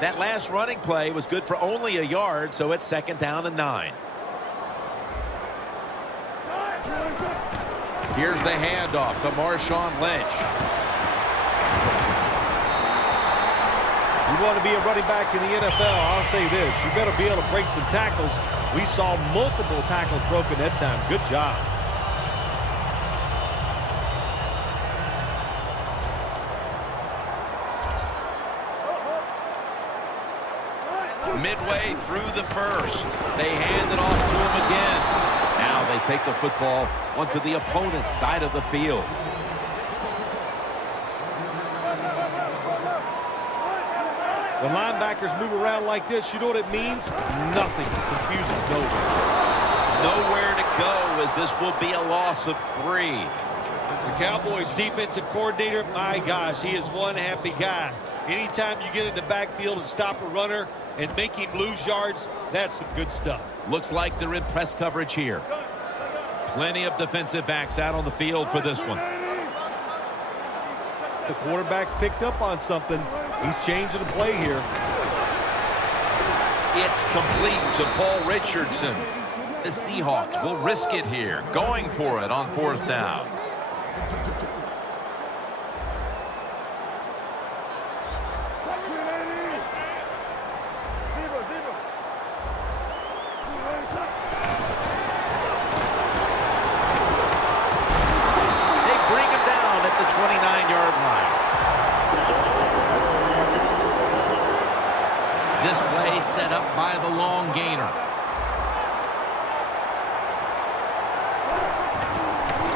That last running play was good for only a yard, so it's 2nd down and 9. Here's the handoff to Marshawn Lynch. You want to be a running back in the NFL, I'll say this. You better be able to break some tackles. We saw multiple tackles broken that time. Good job. Midway through the first, they hand it off to him again. Now they take the football onto the opponent's side of the field. When linebackers move around like this, you know what it means? Nothing. Confusion's nowhere. Nowhere to go, as this will be a loss of 3. The Cowboys defensive coordinator, my gosh, he is one happy guy. Anytime you get in the backfield and stop a runner and make him lose yards, that's some good stuff. Looks like they're in press coverage here. Plenty of defensive backs out on the field for this one. The quarterback's picked up on something. He's changing the play here. It's complete to Paul Richardson. The Seahawks will risk it here, going for it on 4th down. They bring him down at the 29-yard line. This play set up by the long gainer.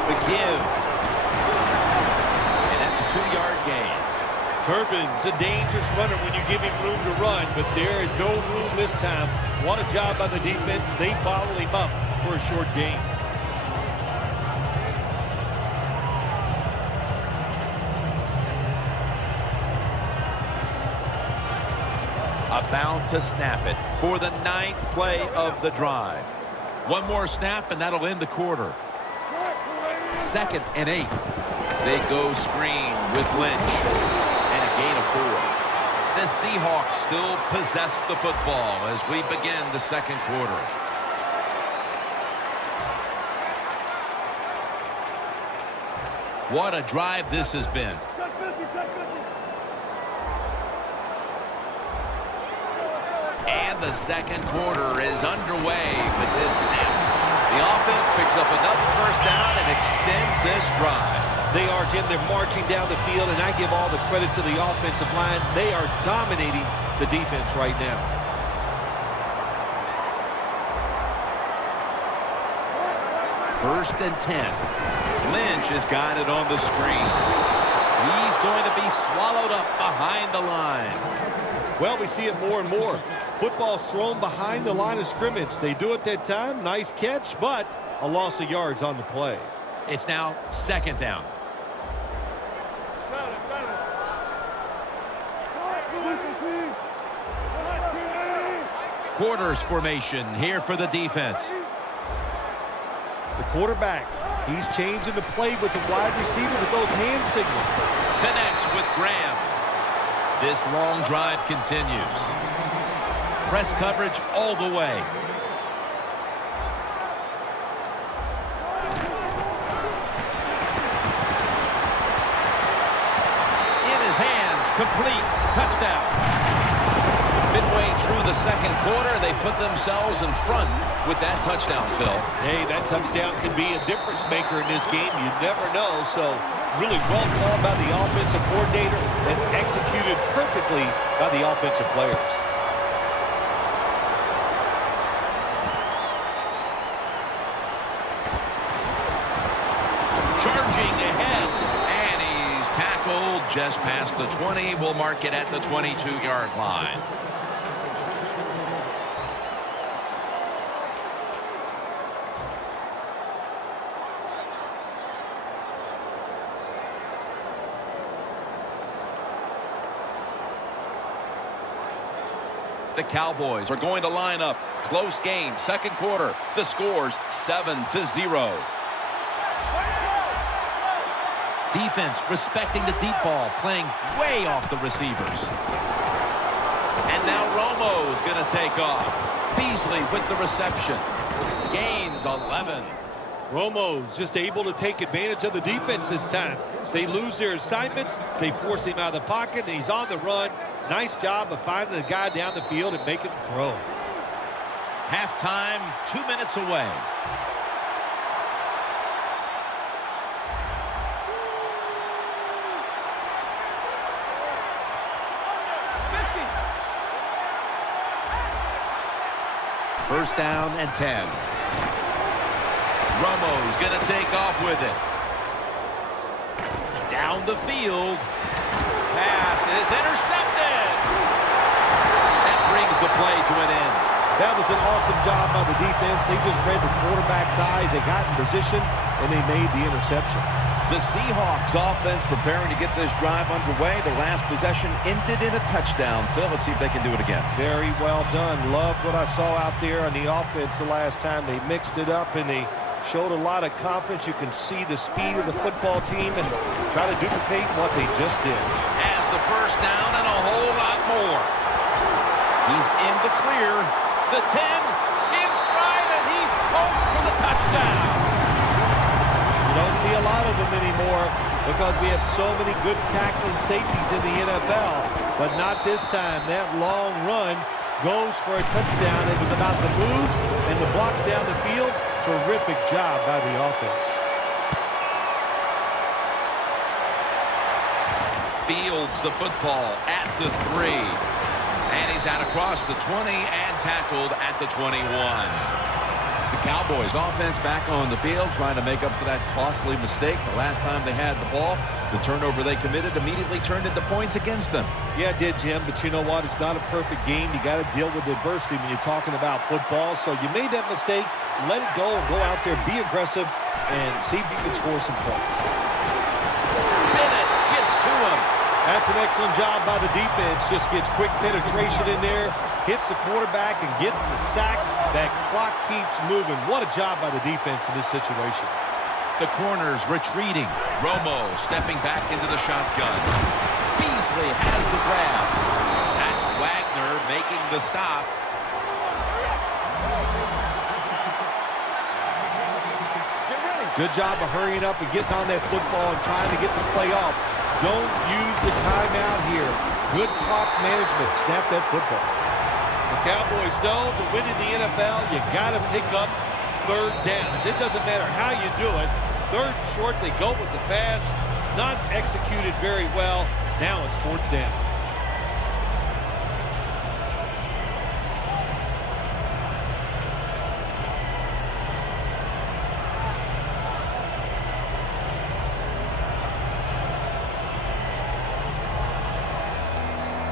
The give. And that's a 2-yard gain. Turbin's a dangerous runner when you give him room to run, but there is no room this time. What a job by the defense. They bottle him up for a short gain. About to snap it for the 9th play of the drive. One more snap, and that'll end the quarter. 2nd and 8. They go screen with Lynch. And a gain of 4. The Seahawks still possess the football as we begin the 2nd quarter. What a drive this has been. And the 2nd quarter is underway with this snap. The offense picks up another 1st down and extends this drive. They are, Jim. They're marching down the field, and I give all the credit to the offensive line. They are dominating the defense right now. First and 10. Lynch has got it on the screen. He's going to be swallowed up behind the line. Well, we see it more and more. Football's thrown behind the line of scrimmage. They do it that time. Nice catch, but a loss of yards on the play. It's now 2nd down. Quarters formation here for the defense. The quarterback, he's changing the play with the wide receiver with those hand signals. Connects with Graham. This long drive continues. Press coverage all the way. In his hands, complete, touchdown. Midway through the 2nd quarter, they put themselves in front with that touchdown, Phil. Hey, that touchdown can be a difference maker in this game. You never know. So really well called by the offensive coordinator and executed perfectly by the offensive players. Charging ahead, and he's tackled just past the 20. We'll mark it at the 22-yard line. The Cowboys are going to line up. Close game, 2nd quarter. The score's 7-0. Defense respecting the deep ball, playing way off the receivers. And now Romo's going to take off. Beasley with the reception. Gains 11. Romo's just able to take advantage of the defense this time. They lose their assignments. They force him out of the pocket, and he's on the run. Nice job of finding the guy down the field and making the throw. Halftime, 2 minutes away. First down and 10. Romo's going to take off with it. Down the field. Pass is intercepted. That brings the play to an end. That was an awesome job by the defense. They just read the quarterback's eyes. They got in position, and they made the interception. The Seahawks offense preparing to get this drive underway. Their last possession ended in a touchdown. Phil, let's see if they can do it again. Very well done. Loved what I saw out there on the offense the last time. They mixed it up, and they showed a lot of confidence. You can see the speed of the football team and try to duplicate what they just did. Has the first down and a whole lot more. He's in the clear. The 10 in stride, and he's home for the touchdown. You don't see a lot of them anymore because we have so many good tackling safeties in the NFL, but not this time. That long run goes for a touchdown. It was about the moves and the blocks down the field. Terrific job by the offense. Fields the football at the 3. And he's out across the 20 and tackled at the 21. The Cowboys offense back on the field trying to make up for that costly mistake. The last time they had the ball, the turnover they committed immediately turned into points against them. Yeah, it did, Jim, but you know what? It's not a perfect game. You got to deal with adversity when you're talking about football. So you made that mistake, let it go, and go out there, be aggressive, and see if you can score some points. Bennett gets to him. That's an excellent job by the defense. Just gets quick penetration in there, hits the quarterback, and gets the sack. That clock keeps moving. What a job by the defense in this situation. The corners retreating. Romo stepping back into the shotgun. Beasley has the grab. That's Wagner making the stop. Good job of hurrying up and getting on that football and trying to get the play off. Don't use the timeout here. Good clock management. Snap that football. The Cowboys know to win in the NFL, you got to pick up third downs. It doesn't matter how you do it. Third and short, they go with the pass. Not executed very well. Now it's fourth down.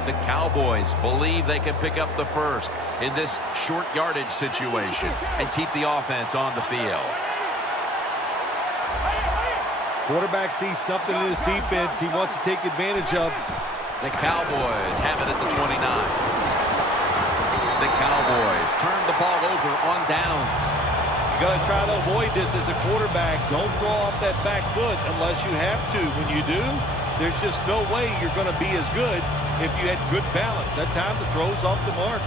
The Cowboys believe they can pick up the first in this short yardage situation and keep the offense on the field. Quarterback sees something in his defense he wants to take advantage of. The Cowboys have it at the 29. The Cowboys turn the ball over on downs. You got to try to avoid this as a quarterback. Don't throw off that back foot unless you have to. When you do, there's just no way you're going to be as good if you had good balance. That time the throw's off the mark.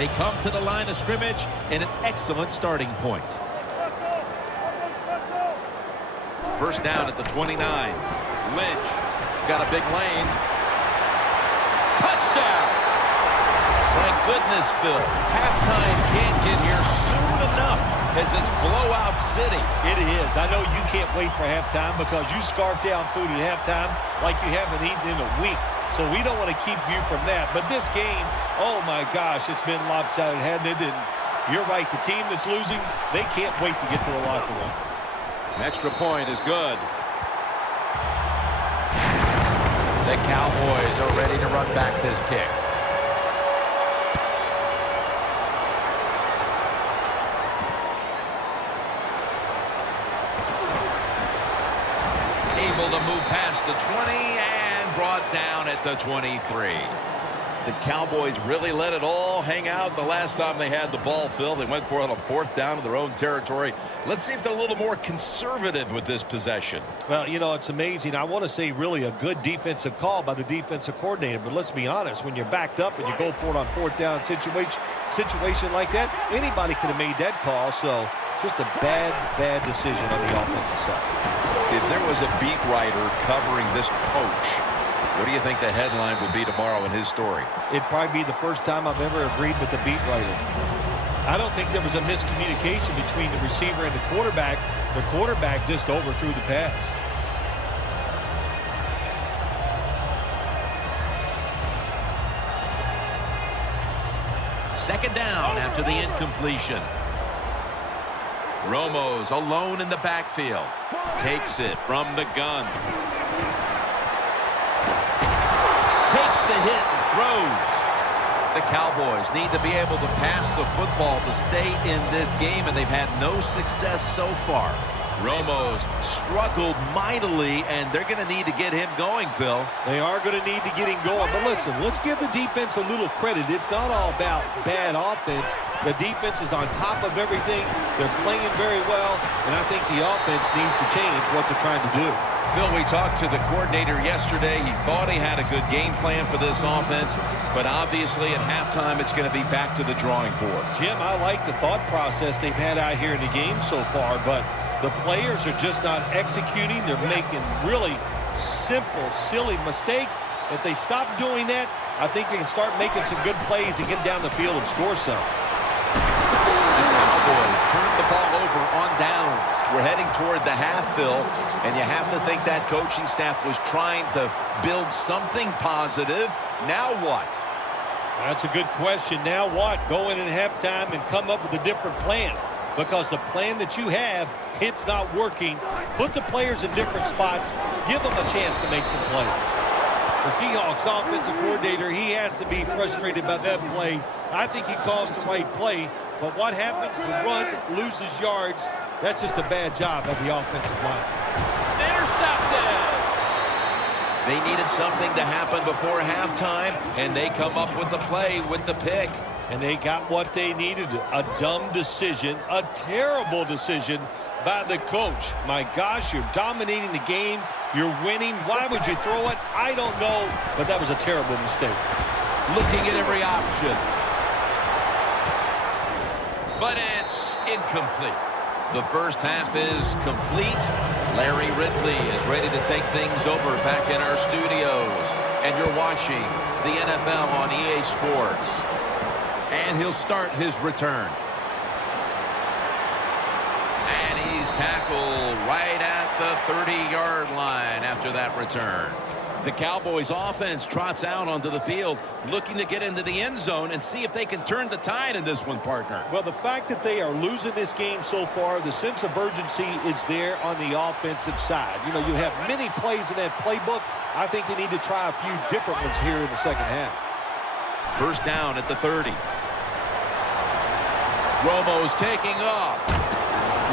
They come to the line of scrimmage in an excellent starting point. First down at the 29. Lynch got a big lane. Touchdown! My goodness, Bill. Halftime can't get here soon enough as it's blowout city. It is. I know you can't wait for halftime because you scarf down food at halftime like you haven't eaten in a week. So we don't want to keep you from that. But this game, oh my gosh, it's been lopsided, hadn't it? And you're right, the team that's losing, they can't wait to get to the locker room. An extra point is good. The Cowboys are ready to run back this kick. Able to move past the 20 and brought down at the 23. The Cowboys really let it all hang out the last time they had the ball, Phil. They went for it on 4th down to their own territory. Let's see if they're a little more conservative with this possession. Well, you know, it's amazing. I want to say really a good defensive call by the defensive coordinator. But let's be honest, when you're backed up and you go for it on 4th down situation like that, anybody could have made that call. So just a bad decision on the offensive side. If there was a beat writer covering this coach, what do you think the headline would be tomorrow in his story? It'd probably be the first time I've ever agreed with the beat writer. I don't think there was a miscommunication between the receiver and the quarterback. The quarterback just overthrew the pass. Second down after the incompletion. Romo's alone in the backfield. Takes it from the gun. Takes the hit and throws. The Cowboys need to be able to pass the football to stay in this game, and they've had no success so far. Romo's struggled mightily, and they're going to need to get him going, Phil. They are going to need to get him going. But listen, let's give the defense a little credit. It's not all about bad offense. The defense is on top of everything. They're playing very well, and I think the offense needs to change what they're trying to do. Phil, we talked to the coordinator yesterday. He thought he had a good game plan for this offense, but obviously at halftime it's going to be back to the drawing board. Jim, I like the thought process they've had out here in the game so far, but the players are just not executing. They're making really simple, silly mistakes. If they stop doing that, I think they can start making some good plays and get down the field and score some. The Cowboys turned the ball over on downs. We're heading toward the half, Phil, and you have to think that coaching staff was trying to build something positive. Now what? That's a good question. Now what? Go in at halftime and come up with a different plan. Because the plan that you have, it's not working. Put the players in different spots. Give them a chance to make some plays. The Seahawks offensive coordinator, he has to be frustrated about that play. I think he calls the right play. But what happens? The run loses yards. That's just a bad job of the offensive line. Intercepted. They needed something to happen before halftime, and they come up with the play with the pick. And they got what they needed. A dumb decision, a terrible decision by the coach. My gosh, you're dominating the game. You're winning. Why would you throw it? I don't know, but that was a terrible mistake. Looking at every option. But it's incomplete. The first half is complete. Larry Ridley is ready to take things over back in our studios. And you're watching the NFL on EA Sports. And he'll start his return. And he's tackled right at the 30-yard line after that return. The Cowboys offense trots out onto the field, looking to get into the end zone and see if they can turn the tide in this one, partner. Well, the fact that they are losing this game so far, the sense of urgency is there on the offensive side. You know, you have many plays in that playbook. I think they need to try a few different ones here in the second half. First down at the 30. Romo's taking off.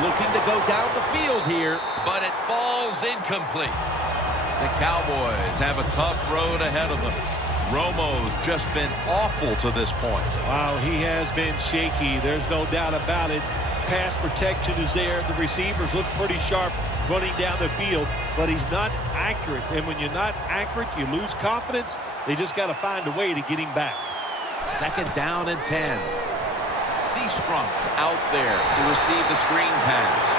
Looking to go down the field here, but it falls incomplete. the Cowboys have a tough road ahead of them. Romo's just been awful to this point. Wow, he has been shaky. There's no doubt about it. Pass protection is there. The receivers look pretty sharp running down the field, but he's not accurate. And when you're not accurate, you lose confidence. They just got to find a way to get him back. Second down and 10. Seastrunk's out there to receive the screen pass.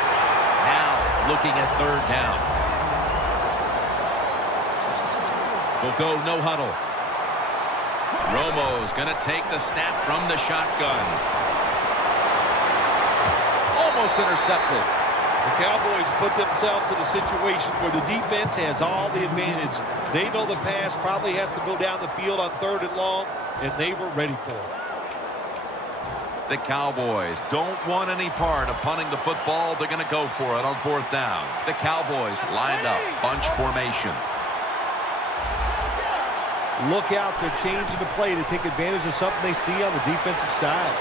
Now looking at third down. We'll go no huddle. Romo's going to take the snap from the shotgun. Almost intercepted. The Cowboys put themselves in a situation where the defense has all the advantage. They know the pass probably has to go down the field on third and long, and they were ready for it. The Cowboys don't want any part of punting the football. They're going to go for it on fourth down. The Cowboys lined up, bunch formation. Look out, they're changing the play to take advantage of something they see on the defensive side.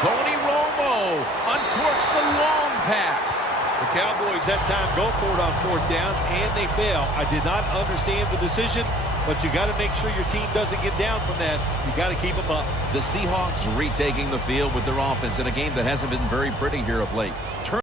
Tony Romo uncorks the long pass. The Cowboys that time go for it on fourth down, and they fail. I did not understand the decision, but you got to make sure your team doesn't get down from that. You got to keep them up. The Seahawks retaking the field with their offense in a game that hasn't been very pretty here of late.